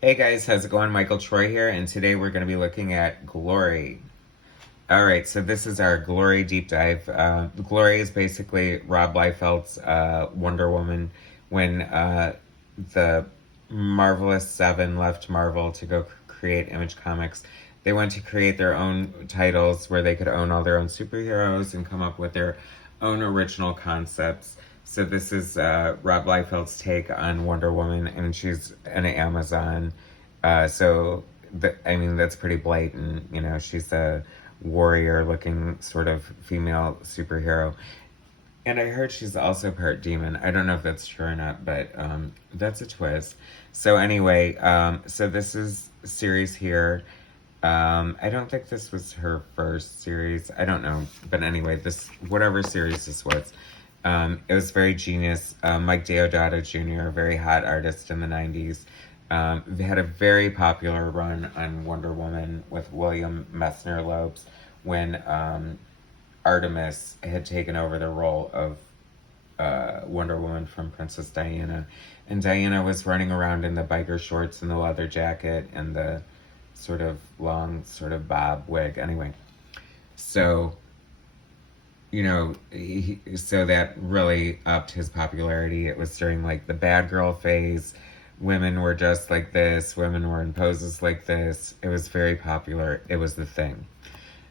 Hey guys, how's it going? Michael Troy here, and today we're going to be looking at Glory. Alright, so this is our Glory deep dive. Glory is basically Rob Liefeld's Wonder Woman when the Marvelous Seven left Marvel to go create Image Comics. They went to create their own titles where they could own all their own superheroes and come up with their own original concepts. So this is Rob Liefeld's take on Wonder Woman, and she's an Amazon. I mean, that's pretty blatant. You know, she's a warrior-looking sort of female superhero. And I heard she's also part demon. I don't know if that's true or not, but that's a twist. So anyway, so this is series here. I don't think this was her first series. I don't know. But anyway, this whatever series this was, it was very genius. Mike Deodato Jr., a very hot artist in the 90s. They had a very popular run on Wonder Woman with William Messner Loebs when Artemis had taken over the role of Wonder Woman from Princess Diana. And Diana was running around in the biker shorts and the leather jacket and the sort of long, sort of bob wig. Anyway, so, you know, so that really upped his popularity. It was during like the bad girl phase. Women were just like this, women were in poses like this. It was very popular. It was the thing.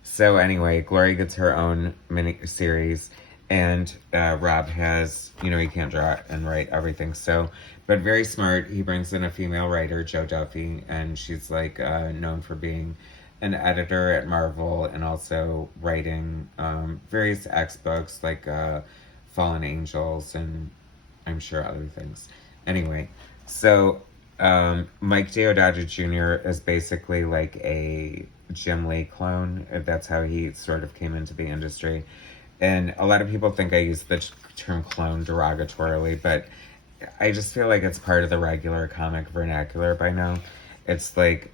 So anyway, Glory gets her own mini series, and Rob has, you know, he can't draw and write everything. So, but very smart. He brings in a female writer, Jo Duffy, and she's like known for being an editor at Marvel and also writing various X books like Fallen Angels and I'm sure other things. Anyway, so Mike Deodato Jr. is basically like a Jim Lee clone. That's how he sort of came into the industry. And a lot of people think I use the term clone derogatorily, but I just feel like it's part of the regular comic vernacular by now. It's like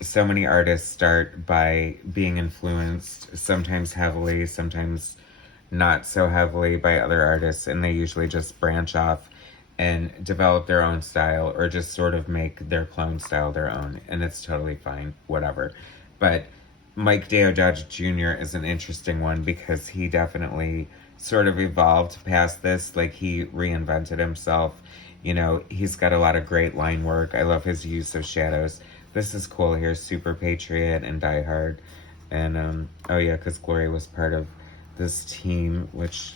so many artists start by being influenced, sometimes heavily, sometimes not so heavily by other artists, and they usually just branch off and develop their own style or just sort of make their clone style their own, and it's totally fine, whatever. But Mike Deodato Jr. is an interesting one because he definitely sort of evolved past this. Like, he reinvented himself. You know, he's got a lot of great line work. I love his use of shadows. This is cool here, Super Patriot and Die Hard. And, oh yeah, because Glory was part of this team, which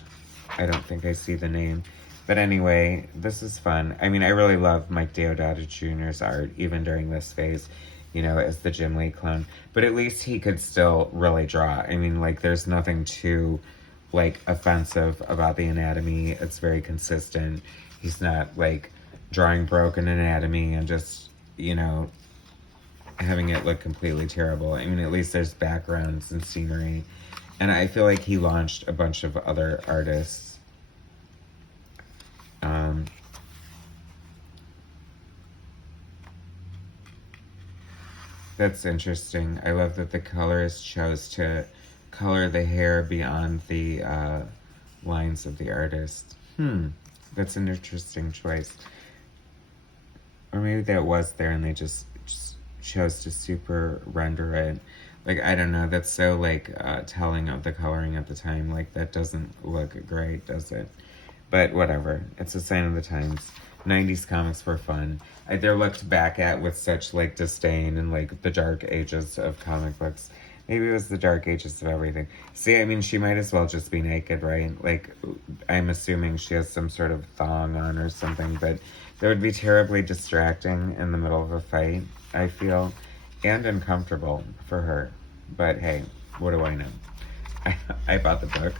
I don't think I see the name. But anyway, this is fun. I mean, I really love Mike Deodato Jr.'s art, even during this phase, you know, as the Jim Lee clone. But at least he could still really draw. I mean, like, there's nothing too, like, offensive about the anatomy. It's very consistent. He's not, like, drawing broken anatomy and just, you know, having it look completely terrible. I mean, at least there's backgrounds and scenery. And I feel like he launched a bunch of other artists. That's interesting. I love that the colorist chose to color the hair beyond the lines of the artist. That's an interesting choice. Or maybe that was there and they just chose to super render it. Like, I don't know, that's so, like, telling of the coloring at the time. Like, that doesn't look great, does it? But whatever. It's a sign of the times. 90s comics were fun. They're looked back at with such, like, disdain and, like, the dark ages of comic books. Maybe it was the dark ages of everything. See, I mean, she might as well just be naked, right? Like, I'm assuming she has some sort of thong on or something, but that would be terribly distracting in the middle of a fight, I feel, and uncomfortable for her. But hey, what do I know? I bought the book.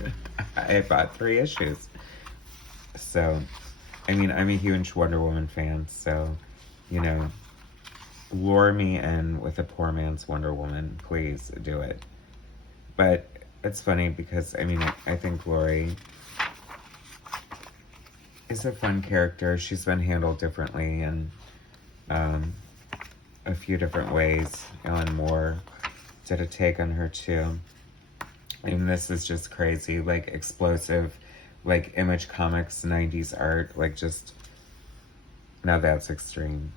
I bought 3 issues. So, I mean, I'm a huge Wonder Woman fan, so, you know, lure me in with a poor man's Wonder Woman. Please do it. But it's funny because, I mean, I think Glory is a fun character. She's been handled differently in a few different ways. Alan Moore did a take on her too. And this is just crazy, like explosive, like Image Comics 90s art, like just, now that's extreme.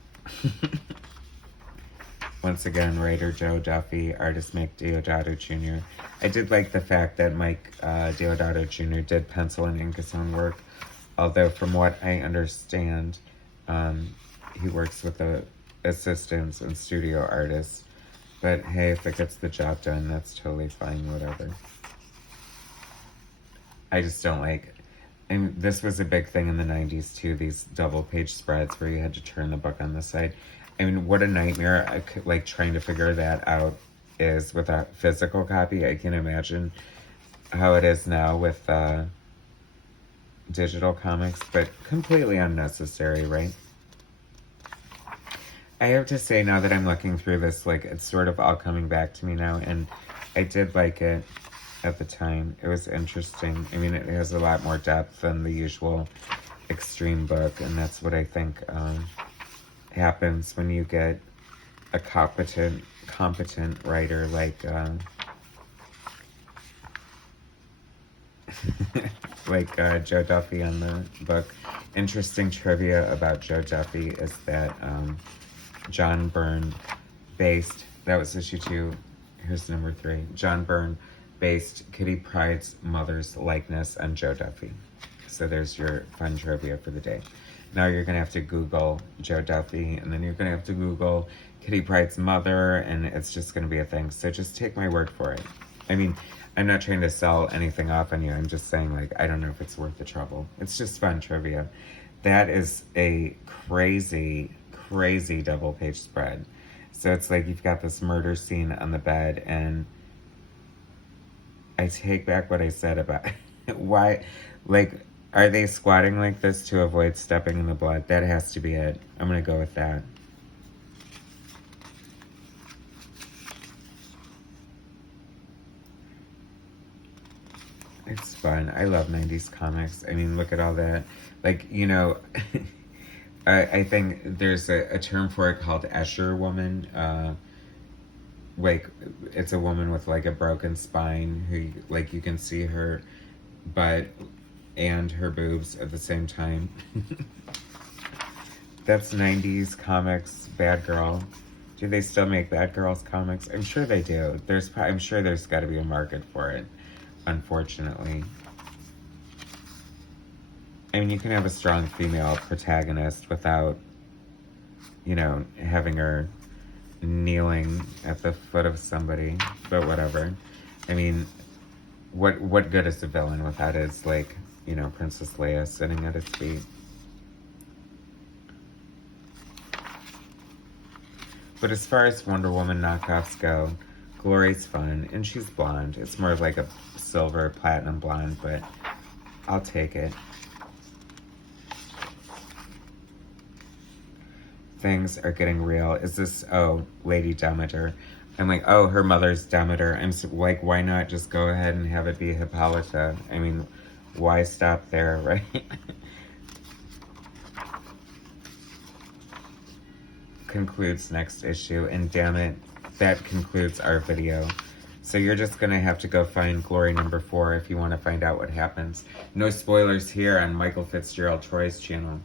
Once again, writer Joe Duffy, artist Mike Deodato Jr. I did like the fact that Mike Deodato Jr. did pencil and ink his own work, although from what I understand, he works with the assistants and studio artists. But hey, if it gets the job done, that's totally fine, whatever. I just don't like, and this was a big thing in the 90s too, these double page spreads where you had to turn the book on the side. I mean, what a nightmare, I could, like, trying to figure that out is with a physical copy. I can imagine how it is now with digital comics, but completely unnecessary, right? I have to say, now that I'm looking through this, like, it's sort of all coming back to me now, and I did like it at the time. It was interesting. I mean, it has a lot more depth than the usual extreme book, and that's what I think happens when you get a competent writer like Joe Duffy on the book. Interesting trivia about Joe Duffy is that John Byrne based, that was issue 2, here's number 3, John Byrne based Kitty Pryde's mother's likeness on Joe Duffy. So there's your fun trivia for the day. Now you're going to have to Google Joe Duffy, and then you're going to have to Google Kitty Pryde's mother, and it's just going to be a thing. So just take my word for it. I mean, I'm not trying to sell anything off on you. I'm just saying, like, I don't know if it's worth the trouble. It's just fun trivia. That is a crazy, crazy double page spread. So it's like you've got this murder scene on the bed, and I take back what I said about why, like, are they squatting like this to avoid stepping in the blood? That has to be it. I'm going to go with that. It's fun. I love 90s comics. I mean, look at all that. Like, you know, I think there's a term for it called Escher woman. Like, it's a woman with, like, a broken spine who, like, you can see her butt and her boobs at the same time. That's 90s comics, Bad Girl. Do they still make Bad Girls comics? I'm sure they do. I'm sure there's got to be a market for it, unfortunately. I mean, you can have a strong female protagonist without, you know, having her kneeling at the foot of somebody, but whatever. I mean, what good is a villain without his, like, you know, Princess Leia sitting at his feet? But as far as Wonder Woman knockoffs go, Glory's fun, and she's blonde. It's more of like a silver platinum blonde, but I'll take it. Things are getting real. Is this, oh, Lady Demeter. I'm like, oh, her mother's Demeter. I'm like, why not just go ahead and have it be Hippolyta? I mean, why stop there, right? Concludes next issue, and damn it, that concludes our video. So you're just gonna have to go find Glory number 4 if you want to find out what happens. No spoilers here on Michael Fitzgerald Troy's channel.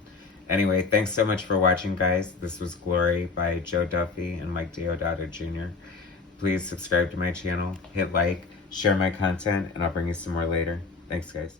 Anyway, thanks so much for watching, guys. This was Glory by Joe Duffy and Mike Deodato Jr. Please subscribe to my channel, hit like, share my content, and I'll bring you some more later. Thanks, guys.